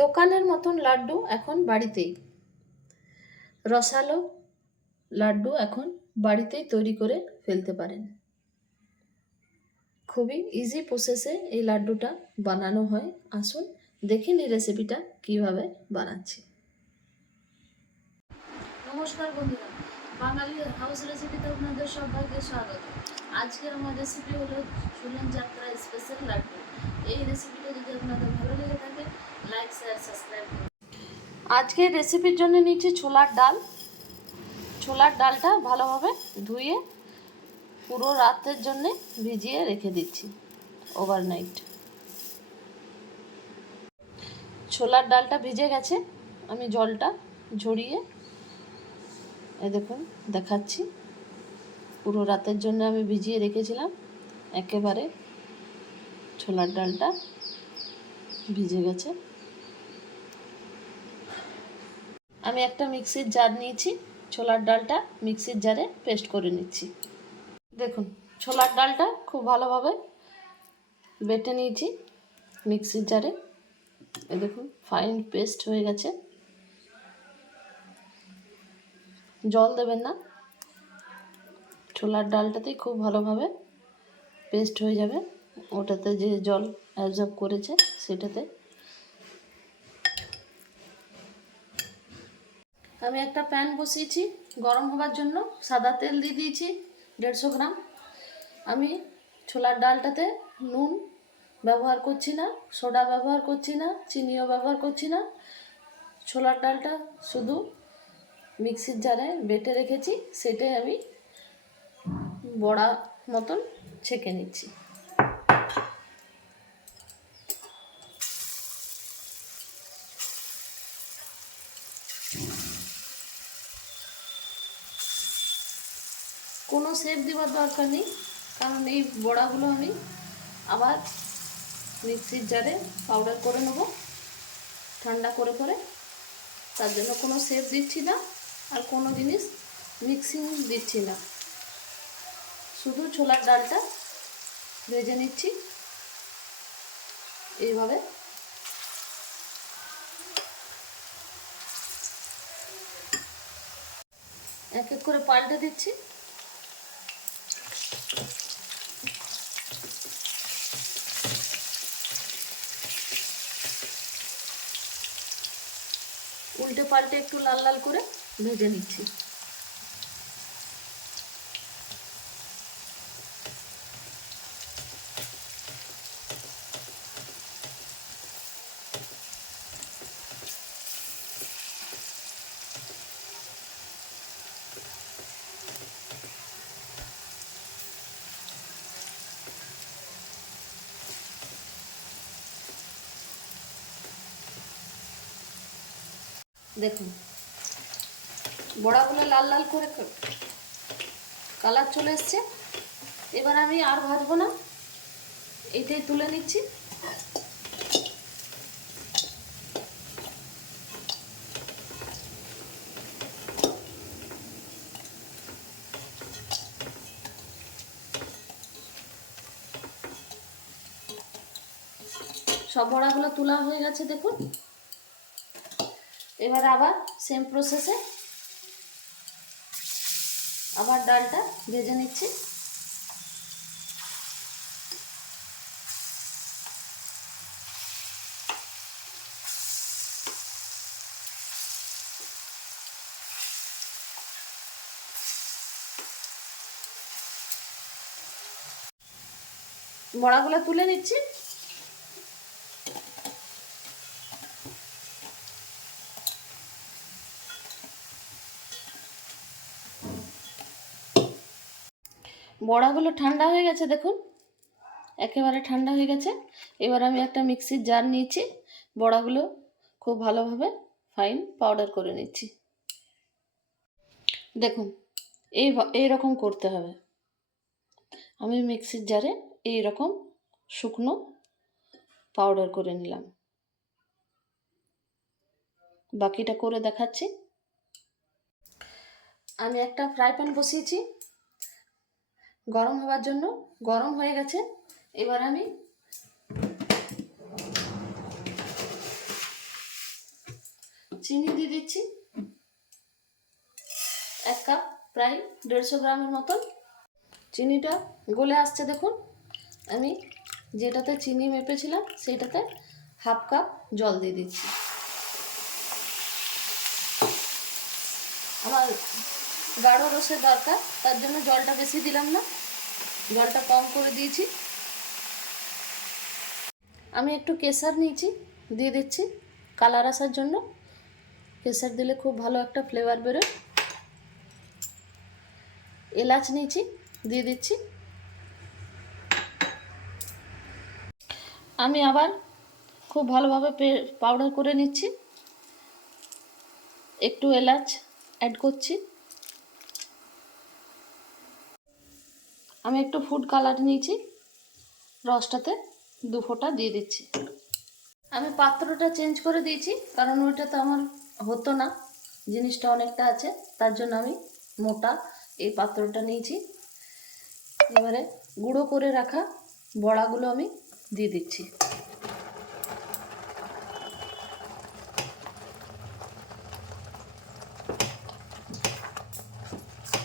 দোকানের মতন লাড্ডু এখন বাড়িতেই। রসালো লাড্ডু এখন বাড়িতেই তৈরি করে ফেলতে পারেন। খুবই ইজি প্রসেসে এই লাড্ডুটা বানানো হয়। আসুন দেখে নিই রেসিপিটা কীভাবে বানাচ্ছি। নমস্কার বন্ধুরা, বাঙালি হাউস রেসিপিতে আপনাদের সবাইকে স্বাগত। আজকে আমার রেসিপি হলো ঝুলন যাত্রা স্পেশাল লাড্ডু। এই রেসিপিটা যদি আপনাদের ভালো লেগে লাইক শেয়ার সাবস্ক্রাইব করুন আজকে রেসিপির জন্য নিচ্ছি ছোলার ডাল। ছোলার ডালটা ভালোভাবে ধুয়ে পুরো রাতের জন্য ভিজিয়ে রেখে দিচ্ছি ওভারনাইট ছোলার ডালটা ভিজে গেছে। আমি জলটা ঝরিয়ে এই দেখুন, দেখাচ্ছি। পুরো রাতের জন্য আমি ভিজিয়ে রেখেছিলাম। একেবারে ছোলার ডালটা ভিজে গেছে। আমি একটা মিক্সির জার নিয়েছি, ছোলার ডালটা মিক্সির জারে পেস্ট করে নিচ্ছি। দেখুন, ছোলার ডালটা খুব ভালোভাবে বেটে নিয়েছি মিক্সির জারে। দেখুন, ফাইন পেস্ট হয়ে গেছে। জল দেবেন না। ছোলার ডালটাতেই খুব ভালোভাবে পেস্ট হয়ে যাবে। ওটাতে যে জল অ্যাবজর্ব করেছে, সেটাতে আমি একটা প্যান বসিয়েছি, গরম হবার জন্য সাদা তেল দিয়ে দিয়েছি, দেড়শো গ্রাম। আমি ছোলার ডালটাতে নুন ব্যবহার করছি না, সোডা ব্যবহার করছি না, চিনিও ব্যবহার করছি না। ছোলার ডালটা শুধু মিক্সির জারে বেটে রেখেছি, সেটাই আমি বড়া মতন ছেঁকে নিচ্ছি। কোনো শেপ দেওয়ার দরকার নেই। কারণ এই বড়াগুলো আমি আবার মিক্সির জারে পাউডার করে নেব। ঠান্ডা করে করে। তার জন্য কোনো শেপ দিচ্ছি না আর কোনো জিনিস মিক্সিং দিচ্ছি না। শুধু ছোলার ডালটা ভেজে নিচ্ছি। এইভাবে। এক এক করে পাল্টে দিচ্ছি। পাল্টে একটু লাল লাল করে ভেজে নিচ্ছি। দেখুন। বড়াগুলো লাল লাল করে কালার চলে এসছে। এবার আমি আর ভাজবো না। এইটাই তুলে নিচ্ছি। সব বড়াগুলো তোলা হয়ে গেছে, দেখুন। এবার আবার সেম প্রসেসে আবার ডালটা ভেজে নিচ্ছি। বড়াগুলো তুলে নিচ্ছি। বড়াগুলো ঠান্ডা হয়ে গেছে, দেখুন। একেবারে ঠান্ডা হয়ে গেছে। এবার আমি একটা মিক্সির জার নিয়েছি। বড়াগুলো খুব ভালোভাবে ফাইন পাউডার করে নিচ্ছি। দেখুন, এই এই রকম করতে হবে। আমি মিক্সির জারে এই রকম শুকনো পাউডার করে নিলাম। বাকিটা করে দেখাচ্ছি। আমি একটা ফ্রাই প্যান বসিয়েছি। গরম হওয়ার জন্য গরম হয়ে গেছে। এবার আমি চিনি দিয়ে দিচ্ছি। এক কাপ, প্রায় দেড়শো গ্রামের মতন। চিনিটা গলে আসছে দেখুন। আমি যেটাতে চিনি মেপেছিলাম, সেইটাতে হাফ কাপ জল দিয়ে দিচ্ছি। আমার গাঢ় রসের দরকার, তার জন্য জলটা বেশি দিলাম না। জলটা কম করে দিয়েছি। আমি একটু কেসার নিয়েছি, দিয়ে দিচ্ছি কালার আসার জন্য। কেসার দিলে খুব ভালো একটা ফ্লেভার বেরোয়। এলাচ নিয়েছি, দিয়ে দিচ্ছি। আমি আবার খুব ভালোভাবে পাউডার করে নিচ্ছি। একটু এলাচ অ্যাড করছি। আমি একটু ফুড কালার নিয়েছি। রসটাতে দু ফোঁটা দিয়ে দিচ্ছি। আমি পাত্রটা চেঞ্জ করে দিয়েছি, কারণ ওইটা তো আমার হতো না, জিনিসটা অনেকটা আছে, তার জন্য আমি মোটা এই পাত্রটা নিয়েছি। এবারে গুঁড়ো করে রাখা বড়াগুলো আমি দিয়ে দিচ্ছি।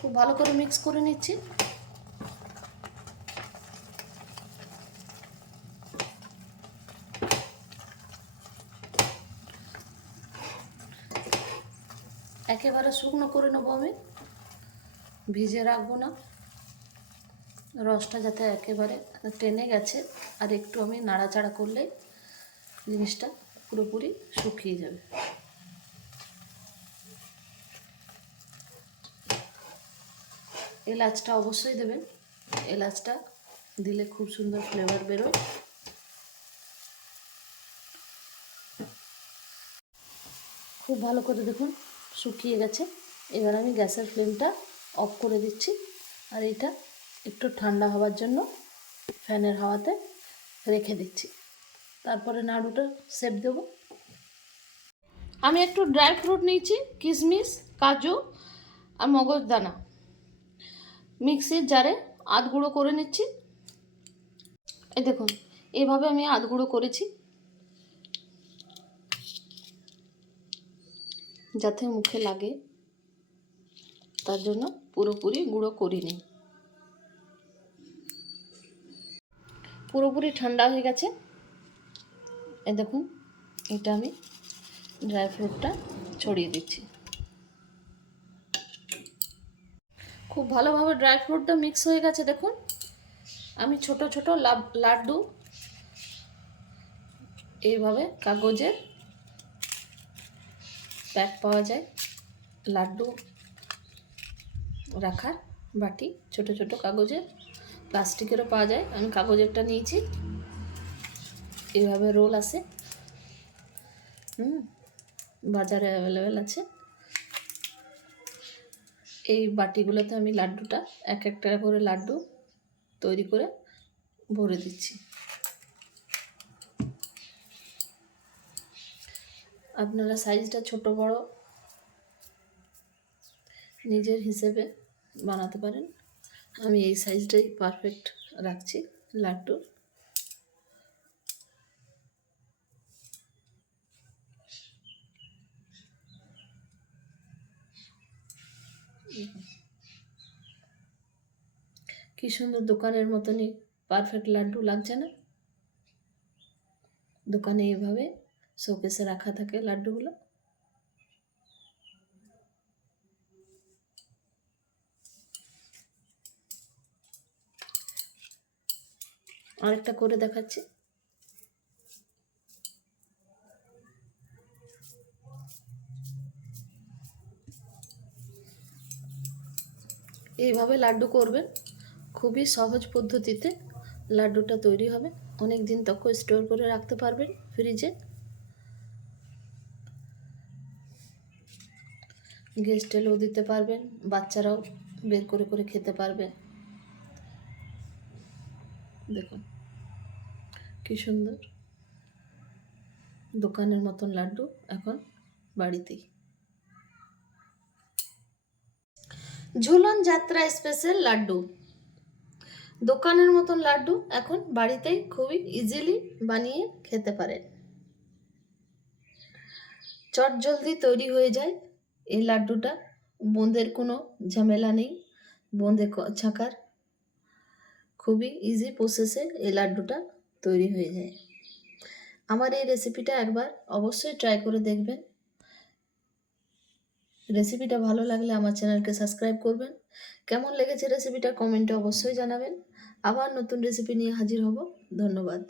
খুব ভালো করে মিক্স করে নিচ্ছি। একেবারে শুকনো করে নেব আমি। ভিজে রাখব না। রসটা যাতে একেবারে টেনে গেছে, আর একটু আমি নাড়াচাড়া করলে জিনিসটা পুরোপুরি শুকিয়ে যাবে। এলাচটা অবশ্যই দেবেন। এলাচটা দিলে খুব সুন্দর ফ্লেভার বেরোয়। খুব ভালো করে দেখুন। শুকিয়ে গেছে। এবার আমি গ্যাসের ফ্লেমটা অফ করে দিচ্ছি। আর এটা একটু ঠান্ডা হওয়ার জন্য ফ্যানের হাওয়াতে রেখে দিচ্ছি। তারপরে নাড়ুটা সেট দেব। আমি একটু ড্রাই ফ্রুট নিয়েছি কিশমিশ কাজু আর মগজদানা মিক্সির জারে আধ গুঁড়ো করে নিচ্ছি। এই দেখুন এইভাবে আমি আধ গুঁড়ো করেছি। যাতে মুখে লাগে। তার জন্য পুরোপুরি গুঁড়ো করিনি। পুরোপুরি ঠান্ডা হয়ে গেছে। এ দেখুন, এটা আমি ড্রাই ফ্রুটটা ছড়িয়ে দিচ্ছি। খুব ভালোভাবে ড্রাই ফ্রুটটা মিক্স হয়ে গেছে, দেখুন। আমি ছোট ছোট লাড্ডু এইভাবে কাগজের প্যাক পাওয়া যায়। লাড্ডু রাখার বাটি, ছোট ছোট কাগজের প্লাস্টিকেরও পাওয়া যায়। আমি কাগজেরটা নিয়েছি। এইভাবে রোল আছে। হুম, বাজারে অ্যাভেলেবেল আছে। এই বাটিগুলোতে আমি লাড্ডুটা এক একটা করে লাড্ডু তৈরি করে ভরে দিচ্ছি। আপনারা সাইজটা ছোট, বড় নিজের হিসেবে বানাতে পারেন। আমি এই সাইজটাই পারফেক্ট রাখছি, লাড্ডু। কি সুন্দর দোকানের মতনই পারফেক্ট লাড্ডু লাগছে না? দোকানে এইভাবে শোকেসে রাখা থাকে লাড্ডুগুলো। আরেকটা করে দেখাচ্ছি। এইভাবে লাড্ডু করবেন। খুবই সহজ পদ্ধতিতে লাড্ডুটা তৈরি হবে। অনেক দিন তক স্টোর করে রাখতে পারবেন ফ্রিজে। গেস্ট এলেও দিতে পারবেন, বাচ্চারাও বের করে করে খেতে পারবে। দেখুন, কি সুন্দর। দোকানের মতন লাড্ডু এখন বাড়িতেই। ঝুলন যাত্রা স্পেশাল লাড্ডু। দোকানের মতন লাড্ডু এখন বাড়িতেই খুবই ইজিলি বানিয়ে খেতে পারেন। চট জলদি তৈরি হয়ে যায় এই লাড্ডুটা বোঁদের কোনো ঝামেলা নেই বোঁদে ছাকার। খুবই ইজি প্রসেসে এই লাড্ডুটা তৈরি হয়ে যায়। আমার এই রেসিপিটা একবার অবশ্যই ট্রাই করে দেখবেন। রেসিপিটা ভালো লাগলে আমার চ্যানেলকে সাবস্ক্রাইব করবেন। কেমন লেগেছে রেসিপিটা কমেন্টে অবশ্যই জানাবেন। আবার নতুন রেসিপি নিয়ে হাজির হব। ধন্যবাদ।